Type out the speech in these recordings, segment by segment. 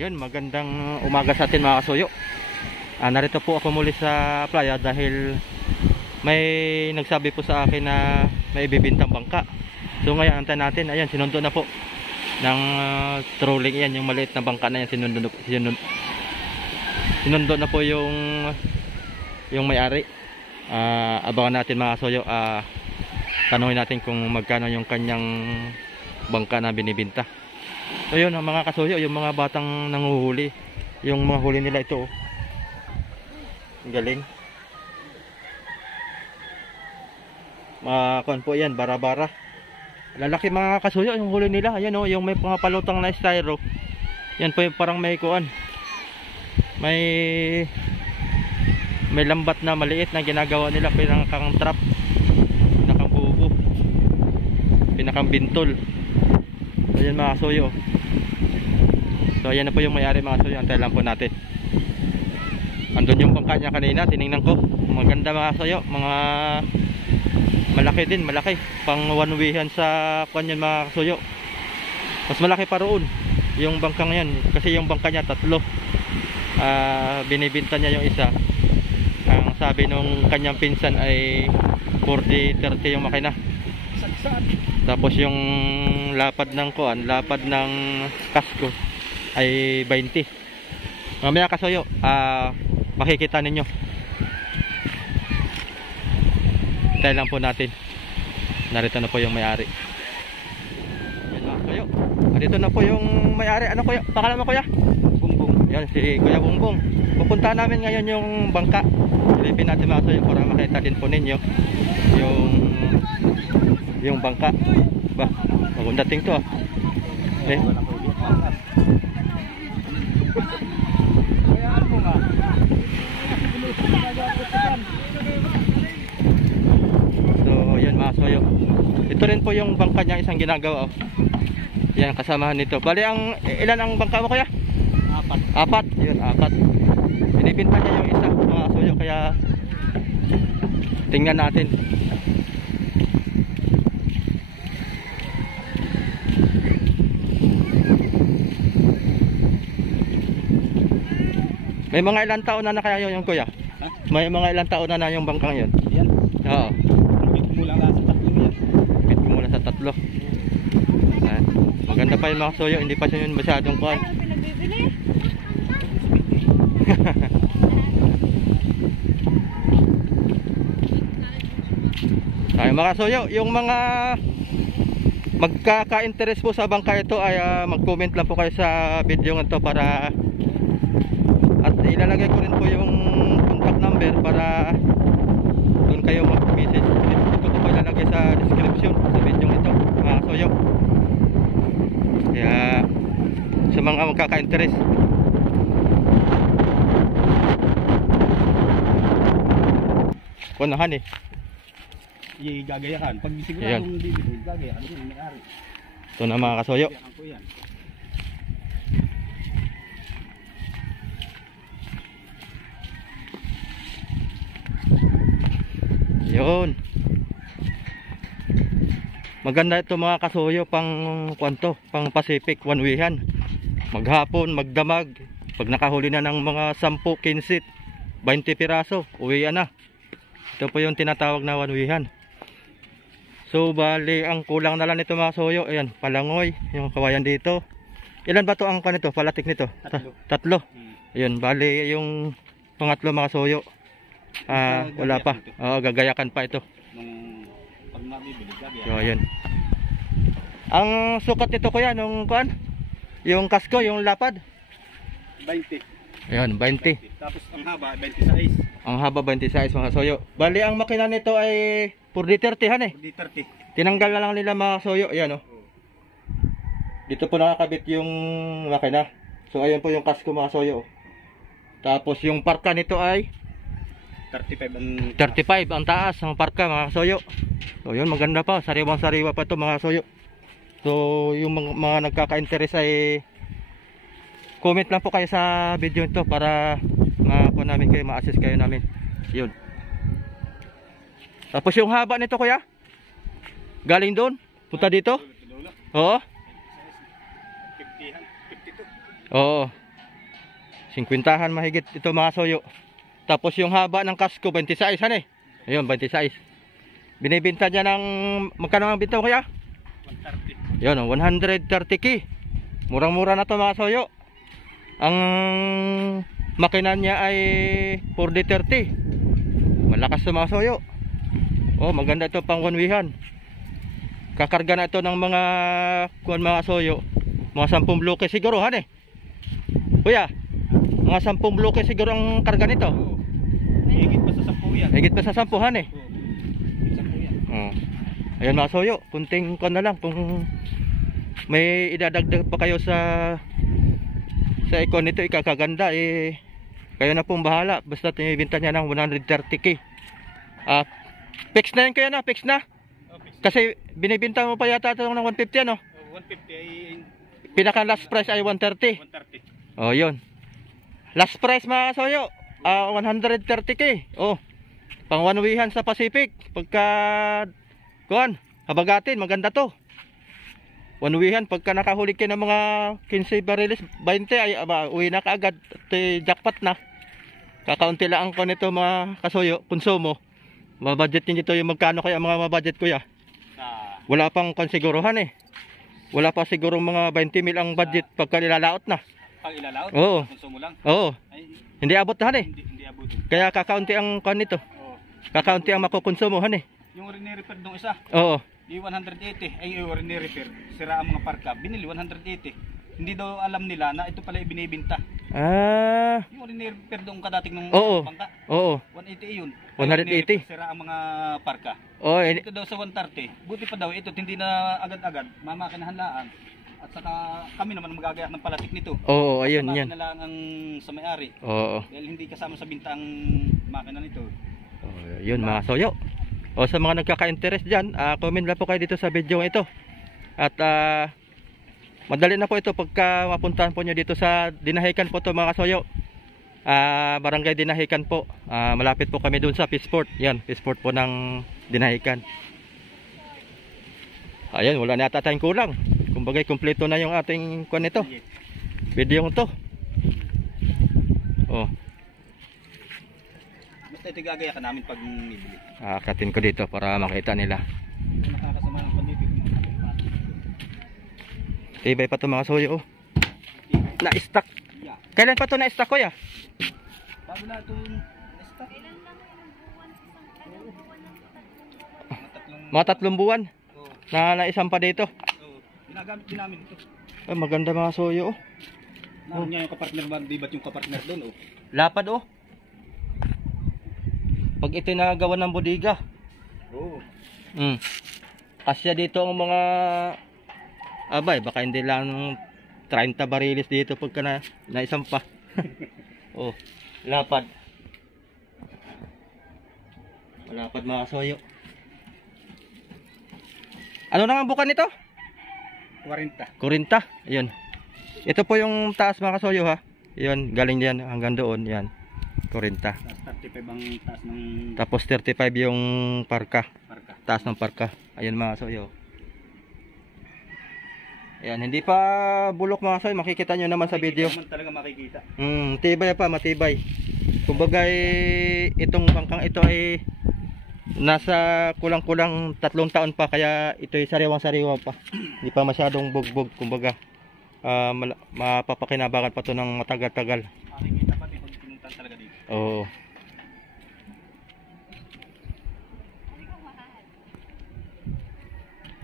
Yun, magandang umaga sa atin mga kasuyo. Narito po ako muli sa playa dahil may nagsabi po sa akin na may ibibintang bangka. So ngayon antayin natin. Ayan, sinundo na po ng trolling. Yan, yung maliit na bangka na yan. Sinundo na po yung may-ari. Abangan natin mga kasuyo. Tanungin natin kung magkano yung kanyang bangka na binibinta. So yun mga kasuyo, yung mga batang nanguhuli, yung mga huli nila ito, ang galing. Kuan po yan, bara-bara. Lalaki mga kasuyo yung huli nila. Ayan o, yung may mga palutang na styro. Yan po yung parang may kuan, may lambat na maliit na ginagawa nila, pinakang trap, pinakang bubo, pinakang bintol. Ayan mga kasuyo. So ayan na po yung may-ari mga kasuyo. Antayin lang po natin. Andun yung bangka niya kanina, tinignan ko. Maganda mga kasuyo. Mga malaki din, malaki. Pang one way-han sa kanyan mga kasuyo. Mas malaki pa roon yung bangkang yan. Kasi yung bangka niya tatlo. Binibinta niya yung isa. Ang sabi nung kanyang pinsan ay 40-30 yung makina. Tapos yung lapad ng kuan, lapad ng kasko ay 20. Mamaya kasuyo, makikita ninyo. Tayo lang po natin. Narito na po yung may-ari. Kasuyo, dito na po yung may-ari. Ano kuya? Pangalan mo kuya? Bungbong. Yan si Kuya Bungbong. Pupunta namin ngayon yung bangka. Silipin natin mga kasuyo para makita din po ninyo yung bangka. Ba, maganda ting to eh. So yun mga kasuyo, ito rin po yung bangka niya, isang ginagawa yan, kasamahan nito. Bali ilan ang bangka mo kuya? Apat. Yun, apat. Binibinta niya yung isa mga kasuyo, kaya tingnan natin. May mga ilang taon na kaya yun yung kuya? Ha? May mga ilang taon na yung bangkang yun? Yan? Oo. Mula sa tatlo yan. Mula sa tatlo. Maganda pa yung mga kasuyo, hindi pa siya yun masyadong kuhan. Ay mga kasuyo, yung mga magkaka-interest po sa bangka ito ay mag-comment lang po kayo sa video ito para, at ilalagay ko rin po yung contact number para doon kayo mag-message. Ito ko po ilalagay sa description sa video ito mga kasuyo. Kaya sa mga magkaka-interest, kunahan eh, gagayahan. Pag siguradong bibili, gagayahan din may-ari. Ito na mga kasuyo. Yun. Maganda ito mga kasuyo, pang kwanto, pang Pacific one way-han. Maghapon, magdamag. Pag nakahuli na ng mga 10-15, 20 piraso, uwian na. Ito po yung tinatawag na one way-han. So bali ang kulang na lang nito mga kasuyo, ayan, palangoy, yung kawayan dito. Ilan ba to ang kanito, palatik nito? Tatlo. Ayun, bali yung pangatlo mga kasuyo. Wala pa. Gagayakan pa ito. Pag mabibili, gagayakan. So ayan. Ang sukat nito kuya nung kuan, yung kasko, yung lapad 20. Ayun, 20. Tapos ang haba 26. Ang haba 26 mga kasuyo. Bali ang makina nito ay 4D30 han eh. 4D30. Tinanggal na lang nila mga kasuyo. Ayan oh. Dito po nakakabit yung makina. So ayun po yung kasko mga kasuyo. Tapos yung parka nito ay 35 ang taas ang parka mga kasuyo. So yun, maganda pa, sariwang sariwa pa to mga kasuyo. So yung mga nagkaka-interest ay comment lang po kayo sa video ito para ma-po namin kayo, ma-assist kayo namin. Yun. Tapos yung haba nito kuya, galing doon, punta dito. Oo. 52. Oo. 50 mahigit ito mga soyo. Tapos yung haba ng kasko 26 han eh. Ayun 26. Binibenta niya ng magkano ang binta mo kaya? 130. Yun 130k. Murang-mura na to mga soyo. Ang makina niya ay 4D30. Malakas to mga soyo. Oh, maganda ito pang one-way-han. Kakarga na ito ng mga kuwan mga soyo. Mga 10 bloke siguro han eh. Kuya, mga 10 bloke siguro ang karga nito. Oo. Higit pa sa 10 yan. Higit pa sa 10 han eh. Oo. Higit sa 10 yan. Oh. Ayun mga soyo, kunting kuwan na lang kung may idadagdag pa kayo sa ikon nito ikakaganda eh. Kayo na pong bahala. Basta tinibinta niya ng 130k. Fix na yan kaya na, fix na. Okay. Kasi binibinta mo pa yata ito ng 150 ano? 150 ay Pinaka last price ay 130. 130. Oh, yun. Last price mga soyo, 130k. Oh. Pang one-way-han sa Pacific. Pagka kuan, habagatin, maganda to. One-way-han pagka nakahuli kayo ng mga 15 bariles, 20 ay uwi na kaagad. Jackpot na. Kakaunti lang ko nito mga kasoyo, konsumo. Mabudget niyo dito yung magkano kaya mga mabudget kuya? Wala pang konsiguruhan eh. Wala pa siguro mga 20 mil ang budget pagka nilalaot na. Pag ilalaot, Oo. konsumo lang. Oo. Ay, Hindi abot na eh. hindi abot. Kaya kakaunti ang kan nito. Oo. Kakaunti ang makukonsumohan eh. Yung rini-repair nung isa, Oo. di 180. Ay, yung rini-repair, sira ang mga parka, binili 180. Hindi daw alam nila na ito pala ibinibinta. Ah. Yung rini-repair doon kadating nung Oo. bangka, Oo. 180 yun. 180. Sira ang mga parka. Oh, Ito daw sa 130. Buti pa daw ito, hindi na agad-agad mamakinahan lang. At saka kami naman magagayak ng palatik nito. oo, ayun yan. Makina lang ang sa may-ari. Oo. Dahil hindi kasama sa binta ang makina nito. Oh, yun mga soyo. O sa mga nagkaka-interest dyan, comment lang po kayo dito sa video ito. At madali na po ito pagka mapuntahan po nyo dito sa Dinahican po to mga soyo. Barangay Dinahican po. Malapit po kami dun sa Peaceport. Yan, Peaceport po ng Dinahican. Ayan, wala na yata tayong kulang. Kumbaga, kumpleto na yung ating kuwan nito. Video to. Oh, Basta ito gagayakan namin pag nibili. akatin ko dito para makita nila. Nakakasama ng pandibig. Tibay pa to mga soyo. Oh. Na-stock. Yeah. Kailan pa to na-stock ko ya? Bago na ito na-stock. Mga 3 buwan Oo. na naisang pa dito. Oo. Ginagamit din namin ito. Maganda mga soyo. Oh. Naroon niya yung kapartner ba? Di ba't yung kapartner doon? Oh. Lapad oh. Pag ito nagawa ng bodega. Oo. Kasya dito ang mga abay, baka hindi lang 30 bariles dito pagka naisang pa. Oh, lapad. Lapad mga soyo. Ano nang ang bukan nito? 40. 40. Ayun. Ito po yung taas mga soyo ha. Ayun, galing diyan hanggang doon, yan. 40. Tapos 35 ang taas ng Tapos 35 yung parka. parka. Taas ng parka. Ayun mga soyo. Ayan, hindi pa bulok mga soyo. Makikita nyo naman sa video. Hindi naman talaga makikita. Tibay pa, matibay. Kumbaga itong bangkang ito ay nasa kulang-kulang 3 taon pa. Kaya ito ay sariwang-sariwa pa. Hindi pa masyadong bugbog. Kumbaga mapapakinabangan pa to ng matagal-tagal. Makikita pa din pag pinuntan talaga dito. Oo.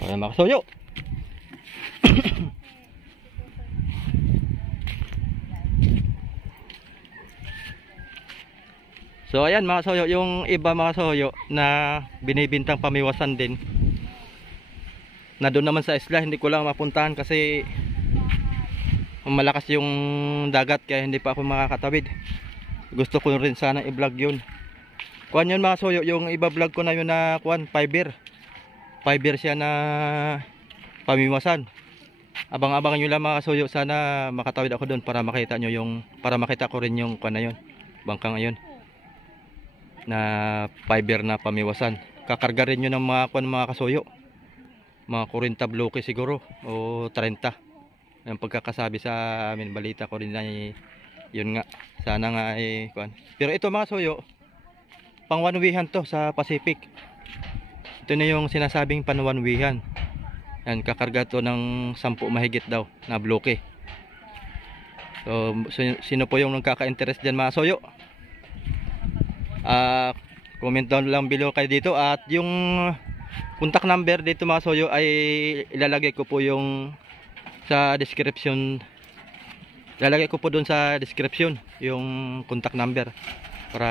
Ayan mga soyo. So ayan mga soyo, yung iba mga soyo na binibintang pamiwasan din, na doon naman sa isla, hindi ko lang mapuntahan kasi malakas yung dagat kaya hindi pa ako makakatawid. Gusto ko rin sana i-vlog yun. Kuan yun mga soyo, yung iba vlog ko na yun na kuan, fiber siya na pamiwasan. Abang-abang nyo lang mga soyo, sana makatawid ako doon para makita nyo yung, para makita ko rin yung kuan na yun, bangkang ayun na fiber na pamiwasan. Kakarga rin nyo ng mga kuan mga kasoyo, mga 40 bloke siguro o 30. Ang pagkakasabi sa amin, balita ko rin na Yun nga, sana nga ay kuan. Pero ito mga soyo, pang one-way-han to sa Pacific. Ito na yung sinasabing pan one-way-han. Yan, kakarga to ng 10 mahigit daw na bloke. So, sino po yung nagkaka-interest dyan mga soyo? Comment down lang below kayo dito. At yung contact number dito mga soyo ay ilalagay ko po yung sa description. Ilalagay ko po doon sa description yung contact number para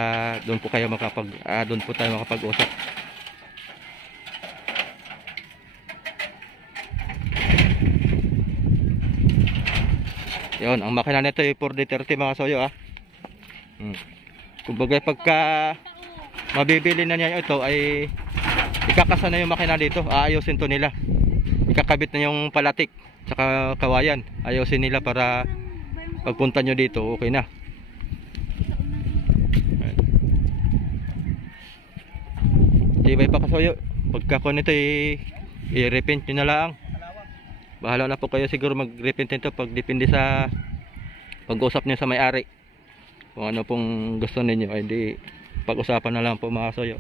doon po kayo doon po tayo makapag-usap. Yun, ang makina nito ay 4D30 mga soyo Kumbaga pagka mabibili na niya ito ay ikakasa na yung makina dito, aayusin to nila. Ikakabit na yung palatik saka kawayan, ayusin nila para pagpunta nyo dito okay na. Tibay pa kasoyo. Pagka ko nito i-repaint nyo na lang. Bahala na po kayo siguro mag-repaint nito pag depende sa pag-usap nyo sa may-ari. Kung ano pong gusto ninyo ay di pag-usapan na lang po mga soyo.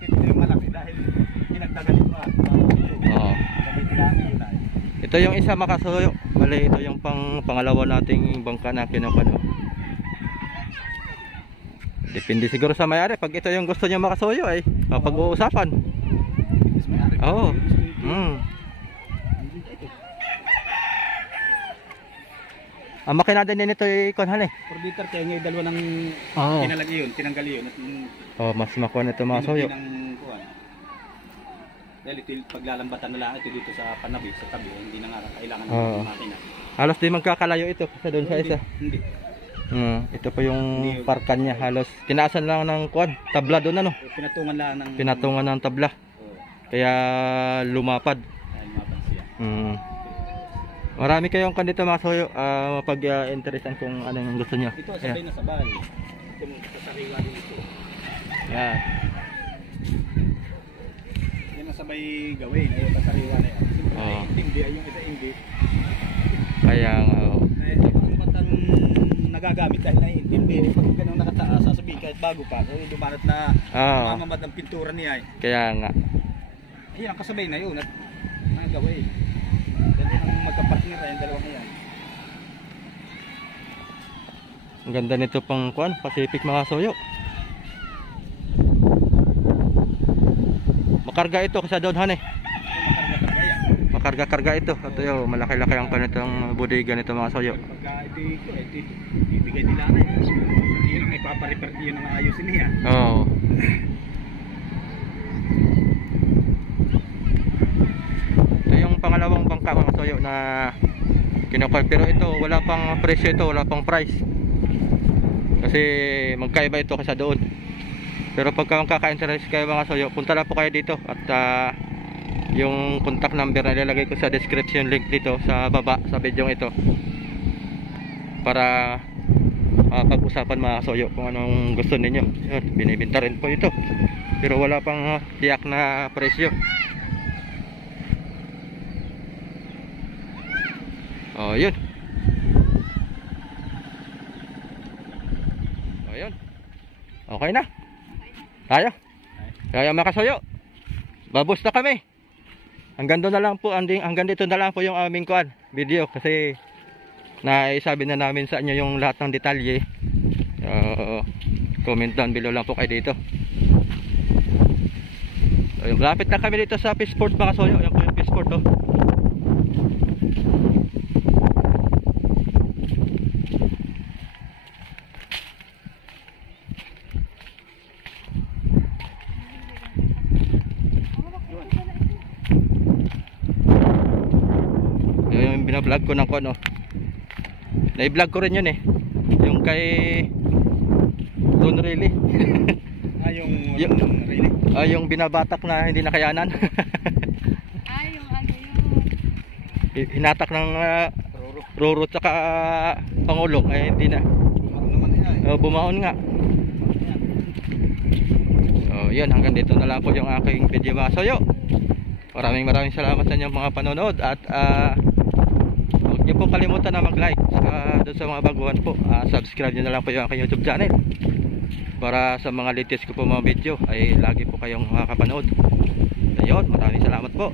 Ito yung malaki dahil dinagdagan ito Oo. Ito yung isa mga soyo. Bali ito yung pangalawa nating bangka na kinukuha. Depende siguro sa may-ari. Pag ito yung gusto nyo mga soyo ay pag-uusapan. Oo. Ang makina din nito ay kunhan eh. 4D30 ngayon dalawa ng tinalagay yun, tinanggal yun. Mas makuha nito mga soyo. Dahil ito paglalambatan na lang ito dito sa panabi, sa tabi, hindi na nga kailangan ng makina. Halos di magkakalayo ito kasi doon sa isa. Hindi. Ito pa yung parkan niya, halos tinaasan lang ng tabla doon ano. Pinatungan lang ng Pinatungan ng tabla. Kaya lumapad. Lumapad siya. Marami kayong dito mga soyo, mapag-interesan kung anong gusto niyo. Ito sabay na sabay. Ito sa sariwa dito. Yan. Yan ang sabay gawin, ay sa sariwa na yan. Hindi ay yung isa hindi. Kaya ang batang nagagamit dahil naiintindi. Pag ganun nakataas, sasabihin kahit bago pa, dumanat na mamamad ang pintura niya. Kaya nga. Ayun ang kasabay na yun at nagawin. Dahil ang magkapartner ay yung dalawang yan. Ang ganda nito pang Pacific mga soyo. Makarga ito kasi doon han eh. Makarga-karga ito. Ito yung malaki-laki ang kanitong bodega nito mga soyo. Pagka ito ibigay nila na eh. Hindi yung may paparepair yun ang ayusin niya. Oo. Ito yung pangalawang bangka mga soyo na kinukuha. Pero ito wala pang presyo ito, wala pang price. Kasi magkaiba ito kasi doon. Pero pagka magkaka-interest kayo mga soyo, punta lang po kayo dito at yung contact number na ilalagay ko sa description link dito sa baba sa video ito para pag-usapan mga soyo kung anong gusto ninyo. Yun, binibenta rin po ito pero wala pang tiyak na presyo. Yun. Yun. Okay na. Tayo. Kaya mga kasoyo, babos na kami. Hanggang doon na lang po, hanggang dito na lang po yung aming video kasi naisabi na namin sa inyo yung lahat ng detalye. Comment down below lang po kayo dito. Lapit na kami dito sa Peaceport mga kasoyo. Yan po yung Peaceport yung binablog ko ng na-vlog ko rin yun eh, yung kay Ron Riley. Yung binabatak na hindi nakayanan. Yung ano yun hinatak ng Roro tsaka Pangulong ay hindi na bumaon nga. So yun, hanggang dito na lang po yung aking video mga soyo. Maraming salamat sa inyong mga panonood at huwag niyo po kalimutan na mag-like, Saka doon sa mga baguhan po, subscribe nyo na lang po yung aking YouTube channel para sa mga latest ko po mga video ay lagi po kayong makakapanood. Ayun, maraming salamat po.